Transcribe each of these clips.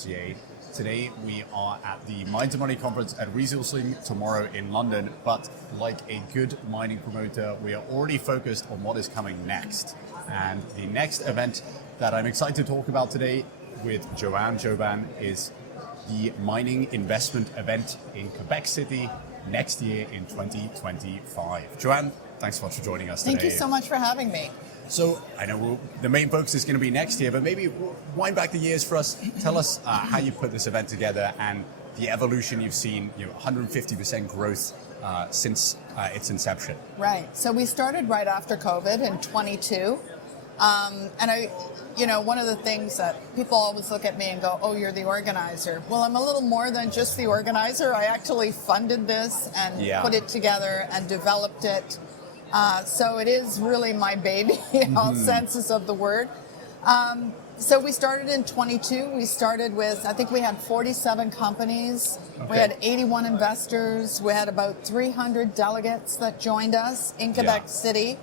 CEO.CA. Today we are at the Mine to Money conference at Resourcing tomorrow in London, but like a good mining promoter, we are already focused on what is coming next. And the next event that I'm excited to talk about today with Joanne Jobin is the mining investment event in Quebec City next year in 2025. Joanne, thanks so much for joining us today. Thank you so much for having me. So I know the main focus is going to be next year, but maybe wind back the years for us. Tell us how you put this event together and the evolution you've seen, 150% growth since its inception. Right. So we started right after COVID in 22. And one of the things that people always look at me and go, oh, you're the organizer. Well, I'm a little more than just the organizer. I actually funded this and put it together and developed it. So it is really my baby in all senses of the word. So we started in 22. We started with, I think we had 47 companies. Okay. We had 81 investors. We had about 300 delegates that joined us in Quebec City.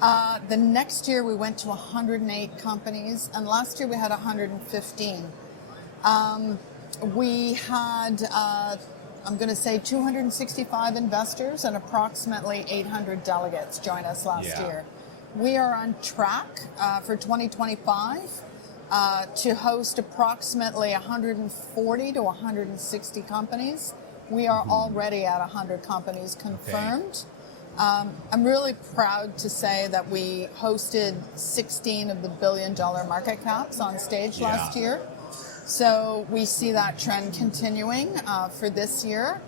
The next year we went to 108 companies, and last year we had 115. We had, I'm going to say 265 investors and approximately 800 delegates join us last year. We are on track for 2025 to host approximately 140 to 160 companies. We are already at 100 companies confirmed. Okay. I'm really proud to say that we hosted 16 of the billion-dollar market caps on stage last year. So we see that trend continuing for this year.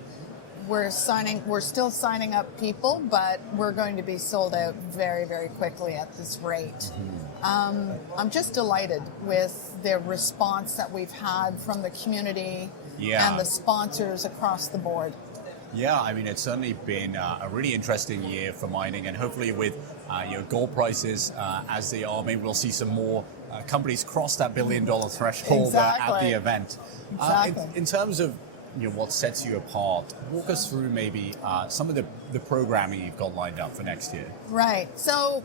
We're still signing up people, but we're going to be sold out very, very quickly at this rate. I'm just delighted with the response that we've had from the community and the sponsors across the board. Yeah, I mean, it's certainly been a really interesting year for mining, and hopefully with gold prices as they are, maybe we'll see some more companies cross that billion-dollar threshold at the event. Exactly. In terms of what sets you apart, walk us through maybe some of the programming you've got lined up for next year. Right. So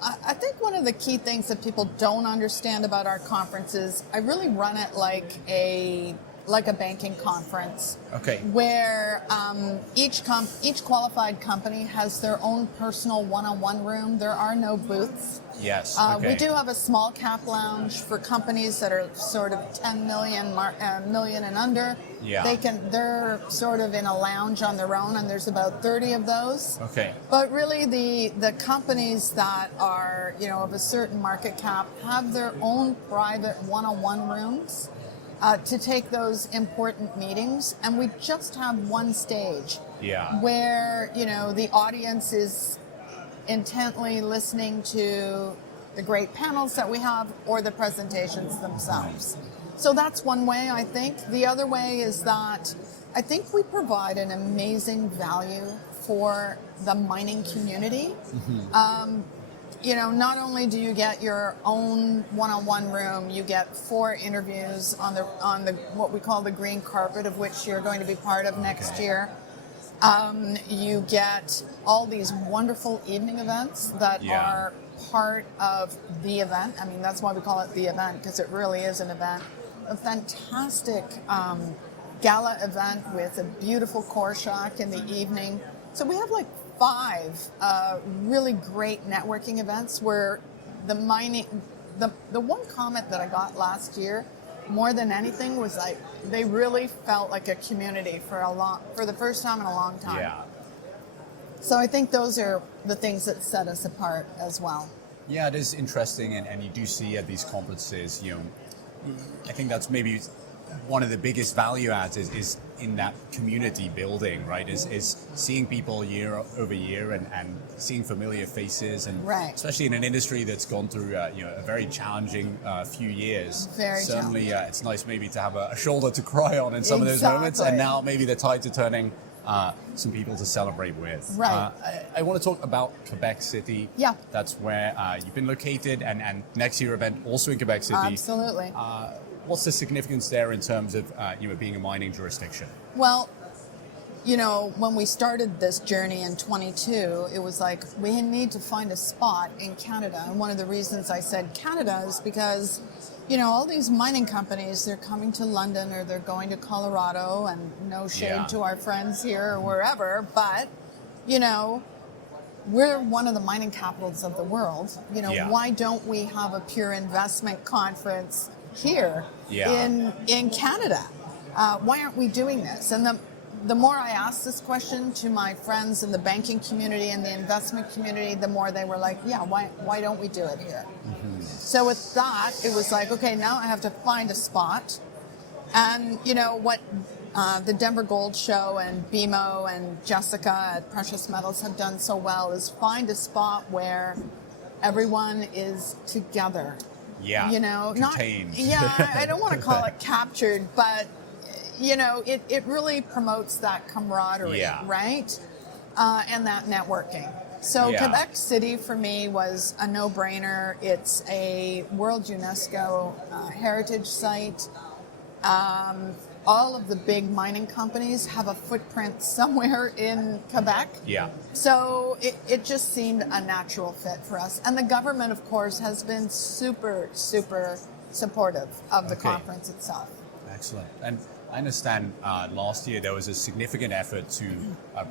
I think one of the key things that people don't understand about our conference is I really run it like a banking conference, where each qualified company has their own personal one-on-one room. There are no booths. Yes. We do have a small cap lounge for companies that are sort of 10 million and under. Yeah. They're sort of in a lounge on their own, and there's about 30 of those. Okay. But really, the companies that are of a certain market cap have their own private one-on-one rooms to take those important meetings, and we just have one stage where the audience is intently listening to the great panels that we have or the presentations themselves. So that's one way, I think. The other way is that I think we provide an amazing value for the mining community. Not only do you get your own one-on-one room, you get 4 interviews on the what we call the green carpet, of which you're going to be part of next year. You get all these wonderful evening events that are part of the event. I mean, that's why we call it the event, because it really is an event. A fantastic gala event with a beautiful core shack in the evening. So we have 5 really great networking events where the one comment that I got last year more than anything was they really felt like a community for the first time in a long time. Yeah. So I think those are the things that set us apart as well. Yeah, it is interesting, and you do see at these conferences, I think that's maybe one of the biggest value adds is in that community building, right? Is seeing people year over year and seeing familiar faces, and especially in an industry that's gone through a very challenging few years. Certainly, it's nice maybe to have a shoulder to cry on in some of those moments, and now maybe the tides are turning. Some people to celebrate with. Right. I want to talk about Quebec City. Yeah. That's where you've been located, and next year event also in Quebec City. Absolutely. What's the significance there in terms of being a mining jurisdiction? Well, when we started this journey in 22, it was we need to find a spot in Canada. And one of the reasons I said Canada is because all these mining companies, they're coming to London or they're going to Colorado, and no shade to our friends here or wherever, but, we're one of the mining capitals of the world. Why don't we have a pure investment conference here in Canada? Why aren't we doing this? And the more I asked this question to my friends in the banking community and the investment community, the more they were like, why don't we do it here? Mm-hmm. So with that, it was like, okay, now I have to find a spot. And what the Denver Gold Show and BMO and Jessica at Precious Metals have done so well is find a spot where everyone is together. Yeah, contained. I don't want to call it captured, but it really promotes that camaraderie, right? And that networking. So Quebec City for me was a no-brainer. It's a World UNESCO heritage site. All of the big mining companies have a footprint somewhere in Quebec. Yeah. So it just seemed a natural fit for us. And the government, of course, has been super, super supportive of the conference itself. Excellent. And I understand last year there was a significant effort to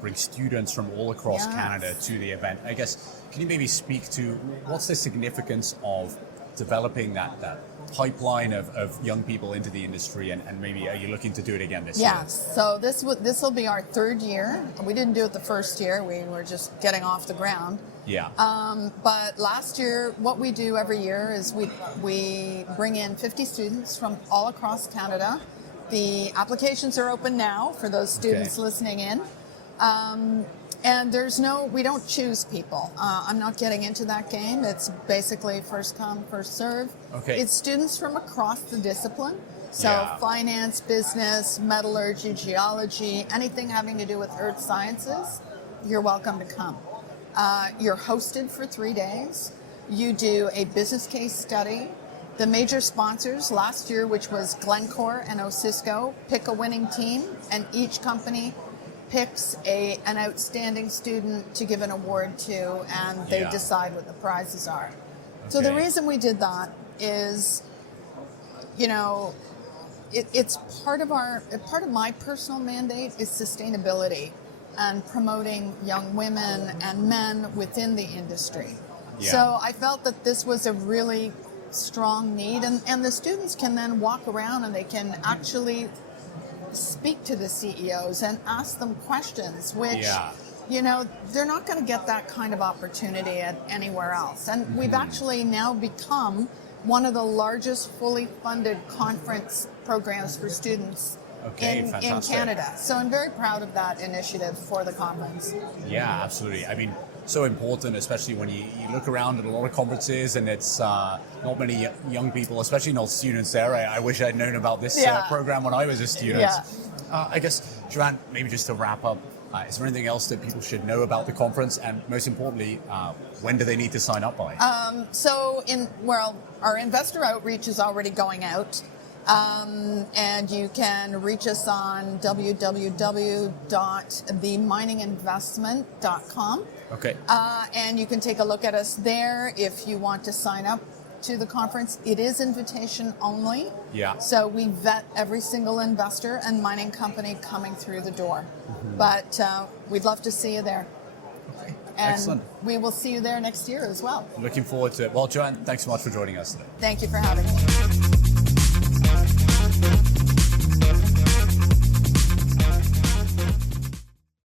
bring students from all across Canada to the event. I guess, can you maybe speak to what's the significance of developing that pipeline of young people into the industry, and maybe are you looking to do it again this year? Yes, so this will be our third year. We didn't do it the first year, we were just getting off the ground. Yeah. But last year, what we do every year is we bring in 50 students from all across Canada. The applications are open now for those students listening in. And we don't choose people. I'm not getting into that game. It's basically first come, first serve. Okay. It's students from across the discipline. So finance, business, metallurgy, geology, anything having to do with earth sciences, you're welcome to come. You're hosted for 3 days. You do a business case study. The major sponsors last year, which was Glencore and Osisko, pick a winning team, and each company picks an outstanding student to give an award to, and they decide what the prizes are. Okay. So the reason we did that is, it's part of my personal mandate is sustainability and promoting young women and men within the industry. Yeah. So I felt that this was a really strong need, and the students can then walk around and they can actually speak to the CEOs and ask them questions, which, they're not going to get that kind of opportunity at anywhere else. And we've actually now become one of the largest fully funded conference programs for students in Canada. So I'm very proud of that initiative for the conference. Yeah, absolutely. I mean, so important, especially when you look around at a lot of conferences and it's not many young people, especially not students there. I wish I'd known about this program when I was a student. Yeah. I guess, Joanne, maybe just to wrap up, is there anything else that people should know about the conference? And most importantly, when do they need to sign up by? Our investor outreach is already going out. And you can reach us on www.themininginvestment.com. Okay. And you can take a look at us there if you want to sign up to the conference. It is invitation only. Yeah. So we vet every single investor and mining company coming through the door. Mm-hmm. But we'd love to see you there. Okay. And excellent. We will see you there next year as well. Looking forward to it. Well, Joanne, thanks so much for joining us today. Thank you for having me.